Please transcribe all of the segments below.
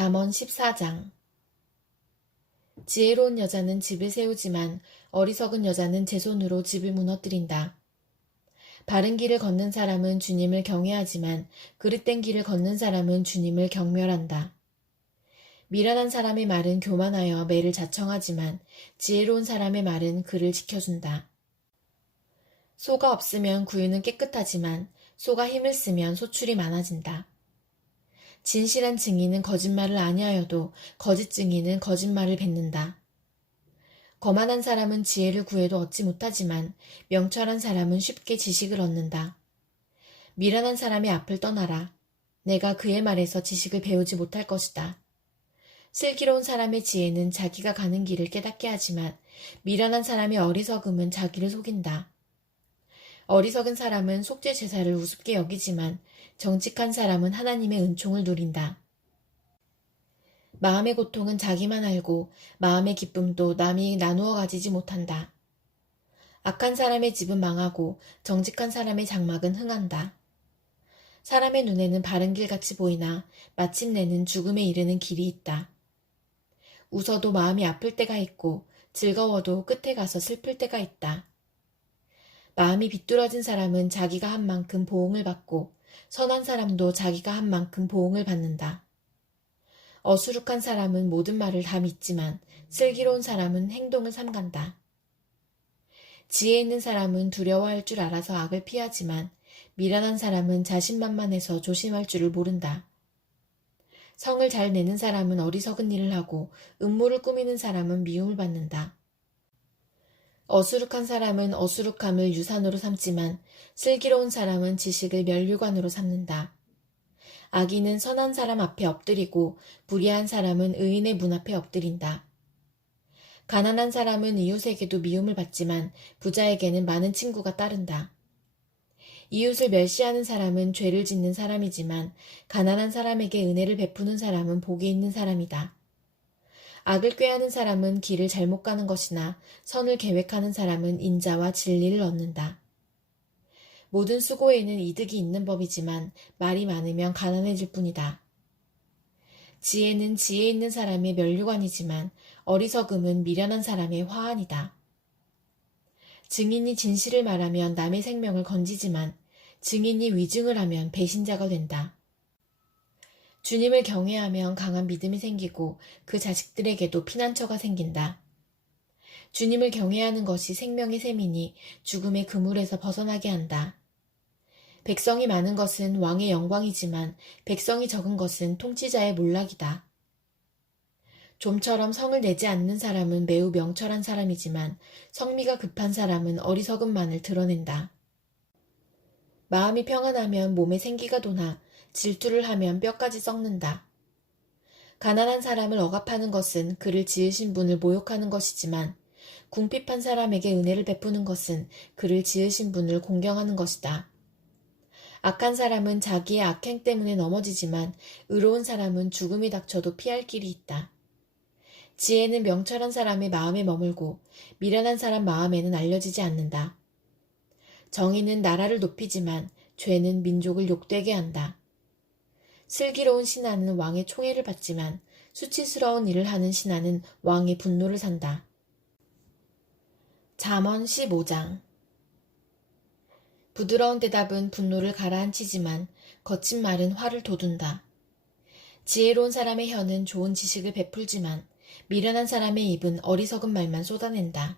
잠언 14장. 지혜로운 여자는 집을 세우지만 어리석은 여자는 제 손으로 집을 무너뜨린다. 바른 길을 걷는 사람은 주님을 경외하지만 그릇된 길을 걷는 사람은 주님을 경멸한다. 미련한 사람의 말은 교만하여 매를 자청하지만 지혜로운 사람의 말은 그를 지켜준다. 소가 없으면 구유는 깨끗하지만 소가 힘을 쓰면 소출이 많아진다. 진실한 증인은 거짓말을 아니하여도 거짓 증인은 거짓말을 뱉는다. 거만한 사람은 지혜를 구해도 얻지 못하지만 명철한 사람은 쉽게 지식을 얻는다. 미련한 사람의 앞을 떠나라. 내가 그의 말에서 지식을 배우지 못할 것이다. 슬기로운 사람의 지혜는 자기가 가는 길을 깨닫게 하지만 미련한 사람의 어리석음은 자기를 속인다. 어리석은 사람은 속죄 제사를 우습게 여기지만 정직한 사람은 하나님의 은총을 누린다. 마음의 고통은 자기만 알고 마음의 기쁨도 남이 나누어 가지지 못한다. 악한 사람의 집은 망하고 정직한 사람의 장막은 흥한다. 사람의 눈에는 바른 길같이 보이나 마침내는 죽음에 이르는 길이 있다. 웃어도 마음이 아플 때가 있고 즐거워도 끝에 가서 슬플 때가 있다. 마음이 비뚤어진 사람은 자기가 한 만큼 보응을 받고 선한 사람도 자기가 한 만큼 보응을 받는다. 어수룩한 사람은 모든 말을 다 믿지만 슬기로운 사람은 행동을 삼간다. 지혜 있는 사람은 두려워할 줄 알아서 악을 피하지만 미련한 사람은 자신만만해서 조심할 줄을 모른다. 성을 잘 내는 사람은 어리석은 일을 하고 음모를 꾸미는 사람은 미움을 받는다. 어수룩한 사람은 어수룩함을 유산으로 삼지만 슬기로운 사람은 지식을 면류관으로 삼는다. 악인은 선한 사람 앞에 엎드리고 불의한 사람은 의인의 문 앞에 엎드린다. 가난한 사람은 이웃에게도 미움을 받지만 부자에게는 많은 친구가 따른다. 이웃을 멸시하는 사람은 죄를 짓는 사람이지만 가난한 사람에게 은혜를 베푸는 사람은 복이 있는 사람이다. 악을 꾀하는 사람은 길을 잘못 가는 것이나 선을 계획하는 사람은 인자와 진리를 얻는다. 모든 수고에는 이득이 있는 법이지만 말이 많으면 가난해질 뿐이다. 지혜는 지혜 있는 사람의 면류관이지만 어리석음은 미련한 사람의 화환이다. 증인이 진실을 말하면 남의 생명을 건지지만 증인이 위증을 하면 배신자가 된다. 주님을 경외하면 강한 믿음이 생기고 그 자식들에게도 피난처가 생긴다. 주님을 경외하는 것이 생명의 셈이니 죽음의 그물에서 벗어나게 한다. 백성이 많은 것은 왕의 영광이지만 백성이 적은 것은 통치자의 몰락이다. 좀처럼 성을 내지 않는 사람은 매우 명철한 사람이지만 성미가 급한 사람은 어리석음만을 드러낸다. 마음이 평안하면 몸에 생기가 도나 질투를 하면 뼈까지 썩는다. 가난한 사람을 억압하는 것은 그를 지으신 분을 모욕하는 것이지만 궁핍한 사람에게 은혜를 베푸는 것은 그를 지으신 분을 공경하는 것이다. 악한 사람은 자기의 악행 때문에 넘어지지만 의로운 사람은 죽음이 닥쳐도 피할 길이 있다. 지혜는 명철한 사람의 마음에 머물고 미련한 사람 마음에는 알려지지 않는다. 정의는 나라를 높이지만 죄는 민족을 욕되게 한다. 슬기로운 신하는 왕의 총애를 받지만 수치스러운 일을 하는 신하는 왕의 분노를 산다. 잠언 15장. 부드러운 대답은 분노를 가라앉히지만 거친 말은 화를 돋운다. 지혜로운 사람의 혀는 좋은 지식을 베풀지만 미련한 사람의 입은 어리석은 말만 쏟아낸다.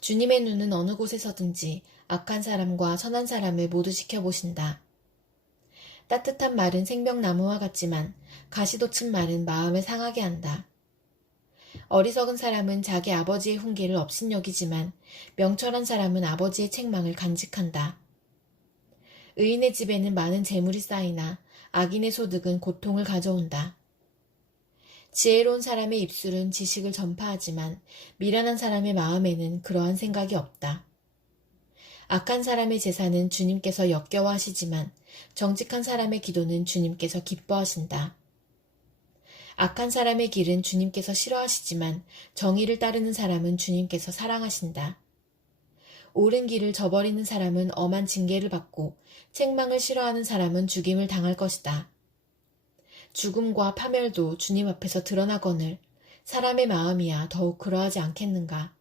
주님의 눈은 어느 곳에서든지 악한 사람과 선한 사람을 모두 지켜보신다. 따뜻한 말은 생명나무와 같지만 가시돋친 말은 마음을 상하게 한다. 어리석은 사람은 자기 아버지의 훈계를 업신여기지만 명철한 사람은 아버지의 책망을 간직한다. 의인의 집에는 많은 재물이 쌓이나 악인의 소득은 고통을 가져온다. 지혜로운 사람의 입술은 지식을 전파하지만 미련한 사람의 마음에는 그러한 생각이 없다. 악한 사람의 제사는 주님께서 역겨워하시지만 정직한 사람의 기도는 주님께서 기뻐하신다. 악한 사람의 길은 주님께서 싫어하시지만 정의를 따르는 사람은 주님께서 사랑하신다. 옳은 길을 저버리는 사람은 엄한 징계를 받고 책망을 싫어하는 사람은 죽임을 당할 것이다. 죽음과 파멸도 주님 앞에서 드러나거늘 사람의 마음이야 더욱 그러하지 않겠는가.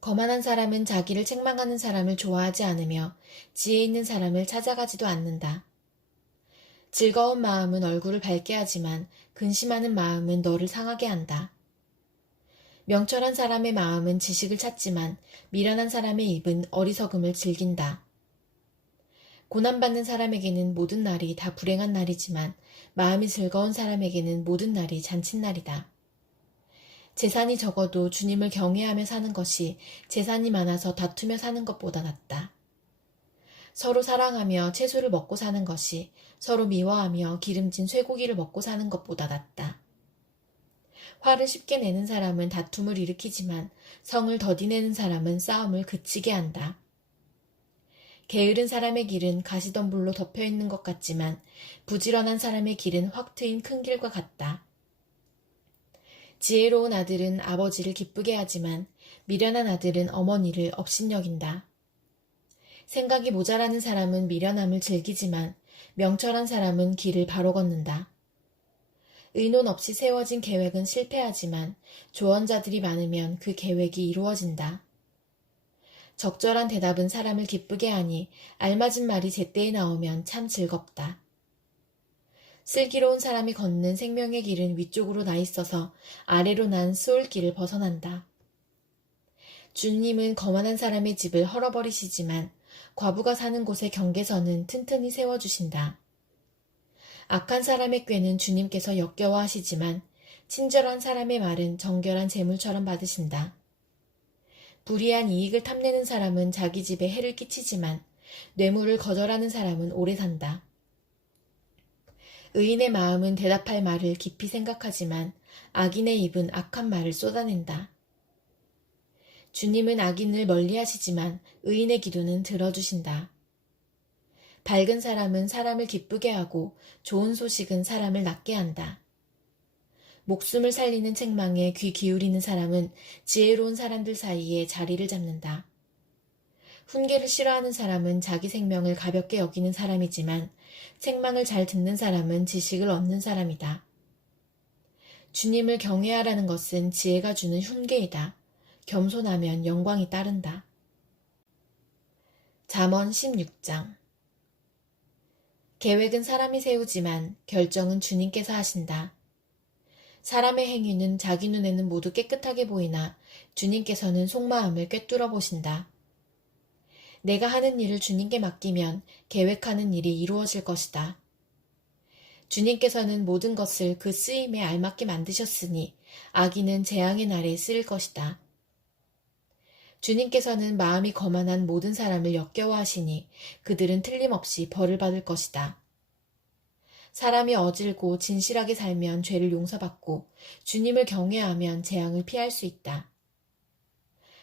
거만한 사람은 자기를 책망하는 사람을 좋아하지 않으며 지혜 있는 사람을 찾아가지도 않는다. 즐거운 마음은 얼굴을 밝게 하지만 근심하는 마음은 너를 상하게 한다. 명철한 사람의 마음은 지식을 찾지만 미련한 사람의 입은 어리석음을 즐긴다. 고난받는 사람에게는 모든 날이 다 불행한 날이지만 마음이 즐거운 사람에게는 모든 날이 잔칫날이다. 재산이 적어도 주님을 경외하며 사는 것이 재산이 많아서 다투며 사는 것보다 낫다. 서로 사랑하며 채소를 먹고 사는 것이 서로 미워하며 기름진 쇠고기를 먹고 사는 것보다 낫다. 화를 쉽게 내는 사람은 다툼을 일으키지만 성을 더디내는 사람은 싸움을 그치게 한다. 게으른 사람의 길은 가시덤불로 덮여있는 것 같지만 부지런한 사람의 길은 확 트인 큰 길과 같다. 지혜로운 아들은 아버지를 기쁘게 하지만 미련한 아들은 어머니를 업신여긴다. 생각이 모자라는 사람은 미련함을 즐기지만 명철한 사람은 길을 바로 걷는다. 의논 없이 세워진 계획은 실패하지만 조언자들이 많으면 그 계획이 이루어진다. 적절한 대답은 사람을 기쁘게 하니 알맞은 말이 제때에 나오면 참 즐겁다. 슬기로운 사람이 걷는 생명의 길은 위쪽으로 나 있어서 아래로 난 수올길을 벗어난다. 주님은 거만한 사람의 집을 헐어버리시지만 과부가 사는 곳의 경계선은 튼튼히 세워주신다. 악한 사람의 꾀는 주님께서 역겨워하시지만 친절한 사람의 말은 정결한 재물처럼 받으신다. 불이한 이익을 탐내는 사람은 자기 집에 해를 끼치지만 뇌물을 거절하는 사람은 오래 산다. 의인의 마음은 대답할 말을 깊이 생각하지만 악인의 입은 악한 말을 쏟아낸다. 주님은 악인을 멀리하시지만 의인의 기도는 들어주신다. 밝은 사람은 사람을 기쁘게 하고 좋은 소식은 사람을 낫게 한다. 목숨을 살리는 책망에 귀 기울이는 사람은 지혜로운 사람들 사이에 자리를 잡는다. 훈계를 싫어하는 사람은 자기 생명을 가볍게 여기는 사람이지만 책망을 잘 듣는 사람은 지식을 얻는 사람이다. 주님을 경외하라는 것은 지혜가 주는 훈계이다. 겸손하면 영광이 따른다. 잠언 16장. 계획은 사람이 세우지만 결정은 주님께서 하신다. 사람의 행위는 자기 눈에는 모두 깨끗하게 보이나 주님께서는 속마음을 꿰뚫어 보신다. 내가 하는 일을 주님께 맡기면 계획하는 일이 이루어질 것이다. 주님께서는 모든 것을 그 쓰임에 알맞게 만드셨으니 악인은 재앙의 날에 쓰일 것이다. 주님께서는 마음이 거만한 모든 사람을 역겨워하시니 그들은 틀림없이 벌을 받을 것이다. 사람이 어질고 진실하게 살면 죄를 용서받고 주님을 경외하면 재앙을 피할 수 있다.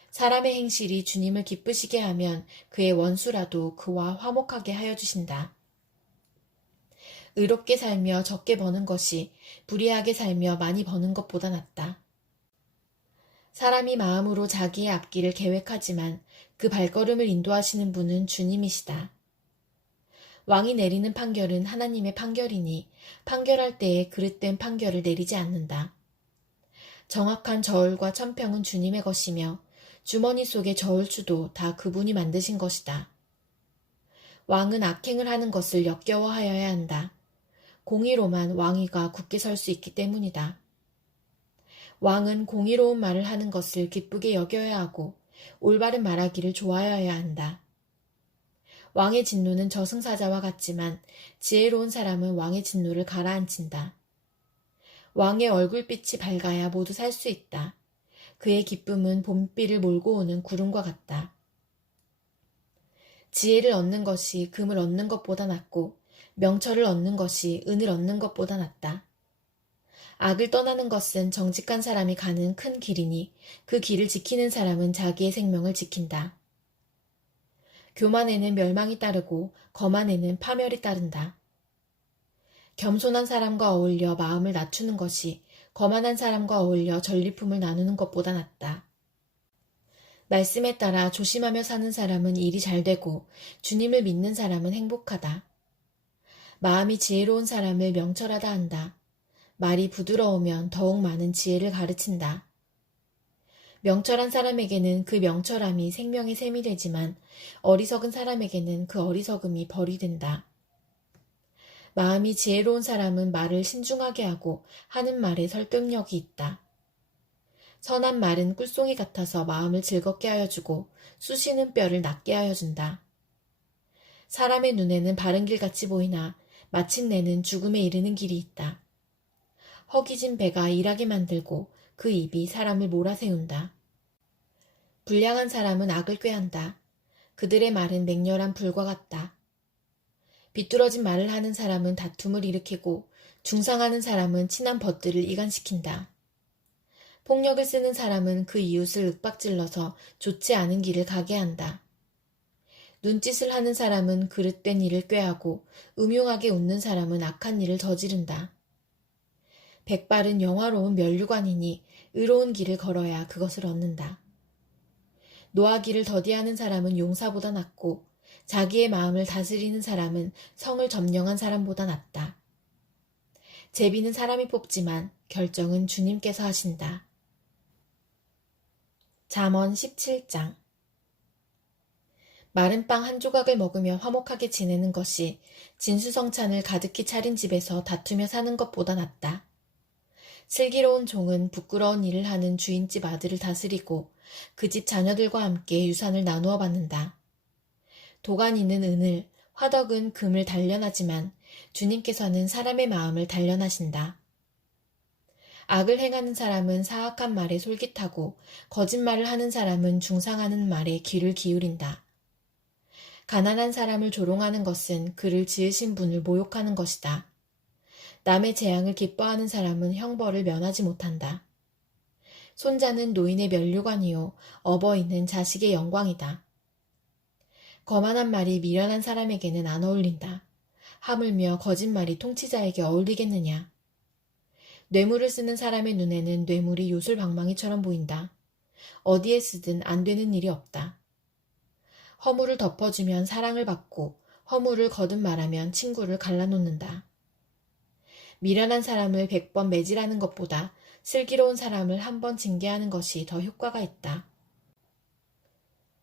사람의 행실이 주님을 기쁘시게 하면 그의 원수라도 그와 화목하게 하여 주신다. 의롭게 살며 적게 버는 것이 불의하게 살며 많이 버는 것보다 낫다. 사람이 마음으로 자기의 앞길을 계획하지만 그 발걸음을 인도하시는 분은 주님이시다. 왕이 내리는 판결은 하나님의 판결이니 판결할 때에 그릇된 판결을 내리지 않는다. 정확한 저울과 천평은 주님의 것이며 주머니 속의 저울추도 다 그분이 만드신 것이다. 왕은 악행을 하는 것을 역겨워하여야 한다. 공의로만 왕위가 굳게 설 수 있기 때문이다. 왕은 공의로운 말을 하는 것을 기쁘게 여겨야 하고 올바른 말하기를 좋아하여야 한다. 왕의 진노는 저승사자와 같지만 지혜로운 사람은 왕의 진노를 가라앉힌다. 왕의 얼굴빛이 밝아야 모두 살 수 있다. 그의 기쁨은 봄비를 몰고 오는 구름과 같다. 지혜를 얻는 것이 금을 얻는 것보다 낫고 명철을 얻는 것이 은을 얻는 것보다 낫다. 악을 떠나는 것은 정직한 사람이 가는 큰 길이니 그 길을 지키는 사람은 자기의 생명을 지킨다. 교만에는 멸망이 따르고 거만에는 파멸이 따른다. 겸손한 사람과 어울려 마음을 낮추는 것이 거만한 사람과 어울려 전리품을 나누는 것보다 낫다. 말씀에 따라 조심하며 사는 사람은 일이 잘 되고 주님을 믿는 사람은 행복하다. 마음이 지혜로운 사람을 명철하다 한다. 말이 부드러우면 더욱 많은 지혜를 가르친다. 명철한 사람에게는 그 명철함이 생명의 샘이 되지만 어리석은 사람에게는 그 어리석음이 벌이 된다. 마음이 지혜로운 사람은 말을 신중하게 하고 하는 말에 설득력이 있다. 선한 말은 꿀송이 같아서 마음을 즐겁게 하여주고 쑤시는 뼈를 낫게 하여준다. 사람의 눈에는 바른 길같이 보이나 마침내는 죽음에 이르는 길이 있다. 허기진 배가 일하게 만들고 그 입이 사람을 몰아세운다. 불량한 사람은 악을 꾀한다. 그들의 말은 맹렬한 불과 같다. 비뚤어진 말을 하는 사람은 다툼을 일으키고 중상하는 사람은 친한 벗들을 이간시킨다. 폭력을 쓰는 사람은 그 이웃을 윽박질러서 좋지 않은 길을 가게 한다. 눈짓을 하는 사람은 그릇된 일을 꾀하고 음흉하게 웃는 사람은 악한 일을 저지른다. 백발은 영화로운 면류관이니 의로운 길을 걸어야 그것을 얻는다. 노하기를 더디하는 사람은 용사보다 낫고 자기의 마음을 다스리는 사람은 성을 점령한 사람보다 낫다. 제비는 사람이 뽑지만 결정은 주님께서 하신다. 잠언 17장. 마른 빵 한 조각을 먹으며 화목하게 지내는 것이 진수성찬을 가득히 차린 집에서 다투며 사는 것보다 낫다. 슬기로운 종은 부끄러운 일을 하는 주인집 아들을 다스리고 그 집 자녀들과 함께 유산을 나누어 받는다. 도가니는 은을, 화덕은 금을 단련하지만 주님께서는 사람의 마음을 단련하신다. 악을 행하는 사람은 사악한 말에 솔깃하고 거짓말을 하는 사람은 중상하는 말에 귀를 기울인다. 가난한 사람을 조롱하는 것은 그를 지으신 분을 모욕하는 것이다. 남의 재앙을 기뻐하는 사람은 형벌을 면하지 못한다. 손자는 노인의 면류관이요 어버이는 자식의 영광이다. 거만한 말이 미련한 사람에게는 안 어울린다. 하물며 거짓말이 통치자에게 어울리겠느냐. 뇌물을 쓰는 사람의 눈에는 뇌물이 요술방망이처럼 보인다. 어디에 쓰든 안 되는 일이 없다. 허물을 덮어주면 사랑을 받고 허물을 거듭 말하면 친구를 갈라놓는다. 미련한 사람을 100번 매질하는 것보다 슬기로운 사람을 한 번 징계하는 것이 더 효과가 있다.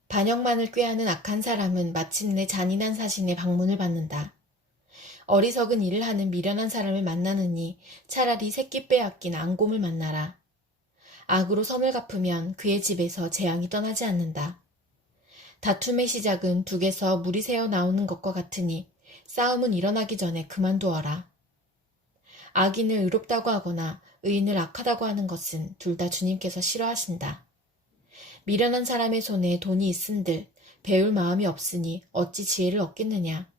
반역만을 꾀하는 악한 사람은 마침내 잔인한 사신의 방문을 받는다. 어리석은 일을 하는 미련한 사람을 만나느니 차라리 새끼 빼앗긴 앙곰을 만나라. 악으로 선을 갚으면 그의 집에서 재앙이 떠나지 않는다. 다툼의 시작은 둑에서 물이 새어 나오는 것과 같으니 싸움은 일어나기 전에 그만두어라. 악인을 의롭다고 하거나 의인을 악하다고 하는 것은 둘 다 주님께서 싫어하신다. 미련한 사람의 손에 돈이 있은들 배울 마음이 없으니 어찌 지혜를 얻겠느냐.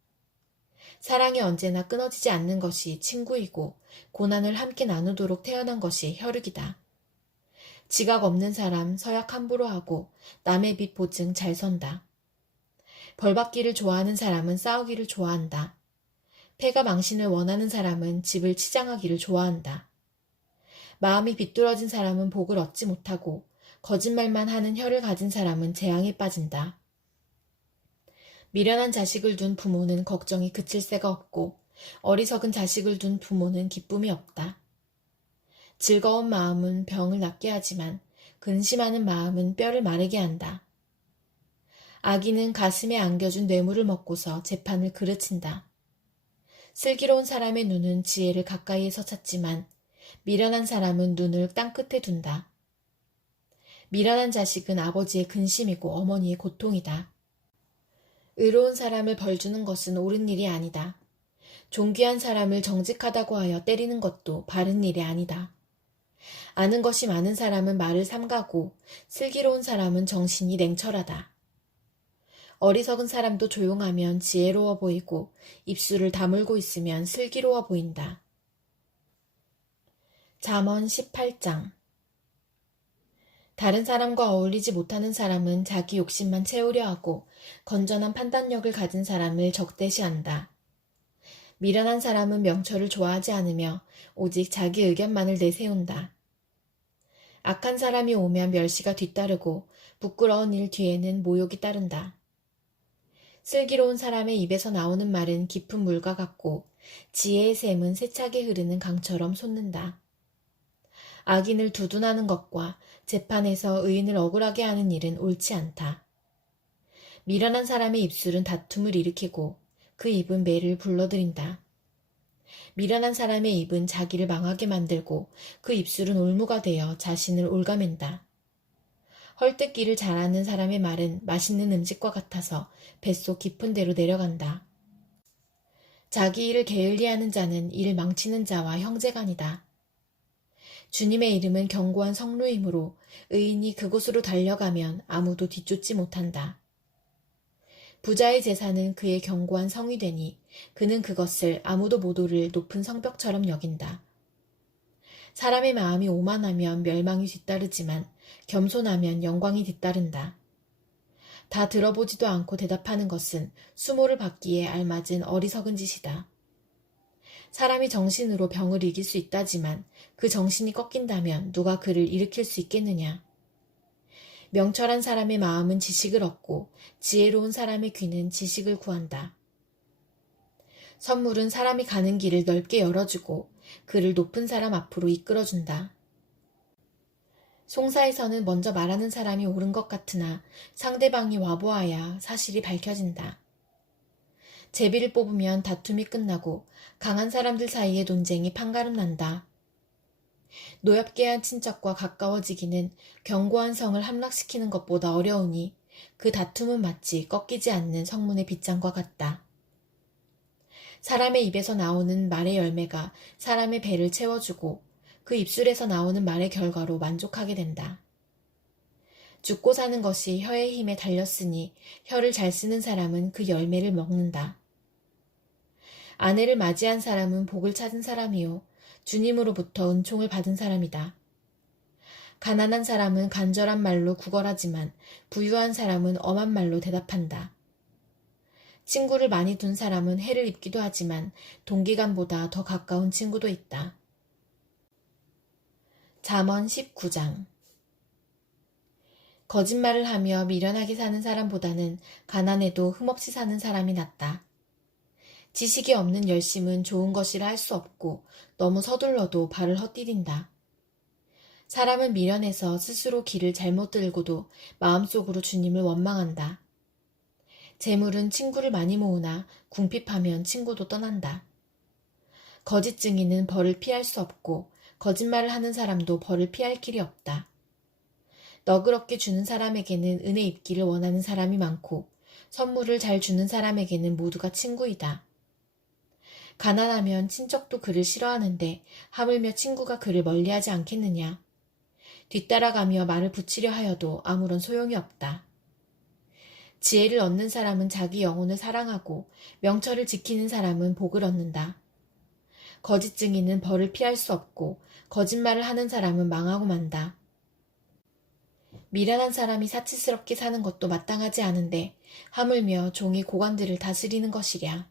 사랑이 언제나 끊어지지 않는 것이 친구이고 고난을 함께 나누도록 태어난 것이 혈육이다. 지각 없는 사람 서약 함부로 하고 남의 빚 보증 잘 선다. 벌받기를 좋아하는 사람은 싸우기를 좋아한다. 패가 망신을 원하는 사람은 집을 치장하기를 좋아한다. 마음이 비뚤어진 사람은 복을 얻지 못하고 거짓말만 하는 혀를 가진 사람은 재앙에 빠진다. 미련한 자식을 둔 부모는 걱정이 그칠 새가 없고 어리석은 자식을 둔 부모는 기쁨이 없다. 즐거운 마음은 병을 낫게 하지만 근심하는 마음은 뼈를 마르게 한다. 악인은 가슴에 안겨준 뇌물을 먹고서 재판을 그르친다. 슬기로운 사람의 눈은 지혜를 가까이에서 찾지만 미련한 사람은 눈을 땅끝에 둔다. 미련한 자식은 아버지의 근심이고 어머니의 고통이다. 의로운 사람을 벌주는 것은 옳은 일이 아니다. 존귀한 사람을 정직하다고 하여 때리는 것도 바른 일이 아니다. 아는 것이 많은 사람은 말을 삼가고 슬기로운 사람은 정신이 냉철하다. 어리석은 사람도 조용하면 지혜로워 보이고 입술을 다물고 있으면 슬기로워 보인다. 잠언 18장. 다른 사람과 어울리지 못하는 사람은 자기 욕심만 채우려 하고 건전한 판단력을 가진 사람을 적대시한다. 미련한 사람은 명철을 좋아하지 않으며 오직 자기 의견만을 내세운다. 악한 사람이 오면 멸시가 뒤따르고 부끄러운 일 뒤에는 모욕이 따른다. 슬기로운 사람의 입에서 나오는 말은 깊은 물과 같고 지혜의 샘은 세차게 흐르는 강처럼 솟는다. 악인을 두둔하는 것과 재판에서 의인을 억울하게 하는 일은 옳지 않다. 미련한 사람의 입술은 다툼을 일으키고 그 입은 매를 불러들인다. 미련한 사람의 입은 자기를 망하게 만들고 그 입술은 올무가 되어 자신을 옭아맨다. 헐뜯기를 잘하는 사람의 말은 맛있는 음식과 같아서 뱃속 깊은 데로 내려간다. 자기 일을 게을리하는 자는 일 망치는 자와 형제간이다. 주님의 이름은 견고한 성루이므로 의인이 그곳으로 달려가면 아무도 뒤쫓지 못한다. 부자의 재산은 그의 견고한 성이 되니 그는 그것을 아무도 못 오를 높은 성벽처럼 여긴다. 사람의 마음이 오만하면 멸망이 뒤따르지만 겸손하면 영광이 뒤따른다. 다 들어보지도 않고 대답하는 것은 수모를 받기에 알맞은 어리석은 짓이다. 사람이 정신으로 병을 이길 수 있다지만 그 정신이 꺾인다면 누가 그를 일으킬 수 있겠느냐. 명철한 사람의 마음은 지식을 얻고 지혜로운 사람의 귀는 지식을 구한다. 선물은 사람이 가는 길을 넓게 열어주고 그를 높은 사람 앞으로 이끌어준다. 송사에서는 먼저 말하는 사람이 옳은 것 같으나 상대방이 와보아야 사실이 밝혀진다. 제비를 뽑으면 다툼이 끝나고 강한 사람들 사이의 논쟁이 판가름 난다. 노엽게 한 친척과 가까워지기는 견고한 성을 함락시키는 것보다 어려우니 그 다툼은 마치 꺾이지 않는 성문의 빗장과 같다. 사람의 입에서 나오는 말의 열매가 사람의 배를 채워주고 그 입술에서 나오는 말의 결과로 만족하게 된다. 죽고 사는 것이 혀의 힘에 달렸으니 혀를 잘 쓰는 사람은 그 열매를 먹는다. 아내를 맞이한 사람은 복을 찾은 사람이요 주님으로부터 은총을 받은 사람이다. 가난한 사람은 간절한 말로 구걸하지만 부유한 사람은 엄한 말로 대답한다. 친구를 많이 둔 사람은 해를 입기도 하지만 동기간보다 더 가까운 친구도 있다. 잠언 19장. 거짓말을 하며 미련하게 사는 사람보다는 가난해도 흠없이 사는 사람이 낫다. 지식이 없는 열심은 좋은 것이라 할 수 없고 너무 서둘러도 발을 헛디딘다. 사람은 미련해서 스스로 길을 잘못 들고도 마음속으로 주님을 원망한다. 재물은 친구를 많이 모으나 궁핍하면 친구도 떠난다. 거짓 증인은 벌을 피할 수 없고 거짓말을 하는 사람도 벌을 피할 길이 없다. 너그럽게 주는 사람에게는 은혜 입기를 원하는 사람이 많고 선물을 잘 주는 사람에게는 모두가 친구이다. 가난하면 친척도 그를 싫어하는데 하물며 친구가 그를 멀리하지 않겠느냐. 뒤따라가며 말을 붙이려 하여도 아무런 소용이 없다. 지혜를 얻는 사람은 자기 영혼을 사랑하고 명철을 지키는 사람은 복을 얻는다. 거짓 증인은 벌을 피할 수 없고 거짓말을 하는 사람은 망하고 만다. 미련한 사람이 사치스럽게 사는 것도 마땅하지 않은데 하물며 종이 고관들을 다스리는 것이랴.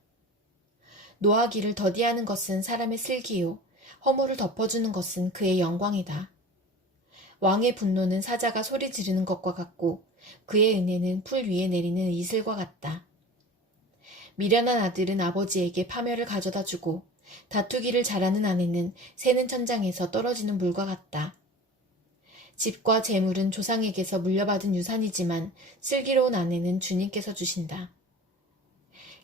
노하기를 더디하는 것은 사람의 슬기요 허물을 덮어주는 것은 그의 영광이다. 왕의 분노는 사자가 소리 지르는 것과 같고 그의 은혜는 풀 위에 내리는 이슬과 같다. 미련한 아들은 아버지에게 파멸을 가져다 주고 다투기를 잘하는 아내는 새는 천장에서 떨어지는 물과 같다. 집과 재물은 조상에게서 물려받은 유산이지만 슬기로운 아내는 주님께서 주신다.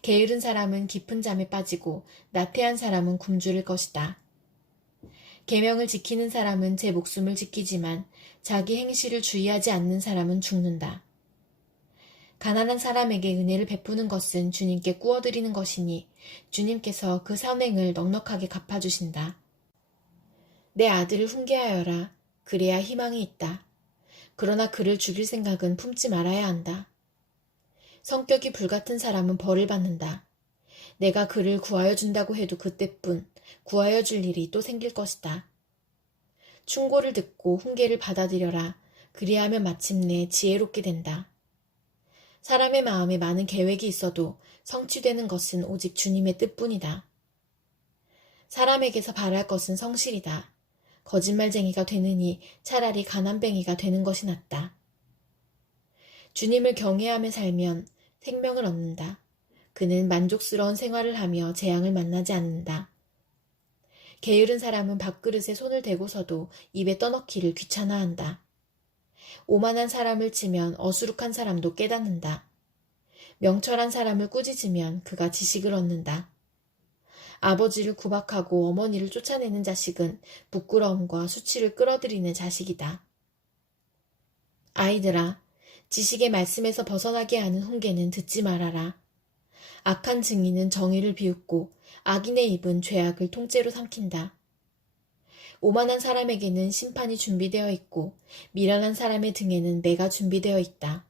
게으른 사람은 깊은 잠에 빠지고 나태한 사람은 굶주릴 것이다. 계명을 지키는 사람은 제 목숨을 지키지만 자기 행실을 주의하지 않는 사람은 죽는다. 가난한 사람에게 은혜를 베푸는 것은 주님께 꾸어드리는 것이니 주님께서 그 선행을 넉넉하게 갚아주신다. 내 아들을 훈계하여라. 그래야 희망이 있다. 그러나 그를 죽일 생각은 품지 말아야 한다. 성격이 불같은 사람은 벌을 받는다. 내가 그를 구하여 준다고 해도 그때뿐 구하여 줄 일이 또 생길 것이다. 충고를 듣고 훈계를 받아들여라. 그리하면 마침내 지혜롭게 된다. 사람의 마음에 많은 계획이 있어도 성취되는 것은 오직 주님의 뜻뿐이다. 사람에게서 바랄 것은 성실이다. 거짓말쟁이가 되느니 차라리 가난뱅이가 되는 것이 낫다. 주님을 경외하며 살면 생명을 얻는다. 그는 만족스러운 생활을 하며 재앙을 만나지 않는다. 게으른 사람은 밥그릇에 손을 대고서도 입에 떠넣기를 귀찮아한다. 오만한 사람을 치면 어수룩한 사람도 깨닫는다. 명철한 사람을 꾸짖으면 그가 지식을 얻는다. 아버지를 구박하고 어머니를 쫓아내는 자식은 부끄러움과 수치를 끌어들이는 자식이다. 아이들아, 지식의 말씀에서 벗어나게 하는 훈계는 듣지 말아라. 악한 증인은 정의를 비웃고 악인의 입은 죄악을 통째로 삼킨다. 오만한 사람에게는 심판이 준비되어 있고 미련한 사람의 등에는 매가 준비되어 있다.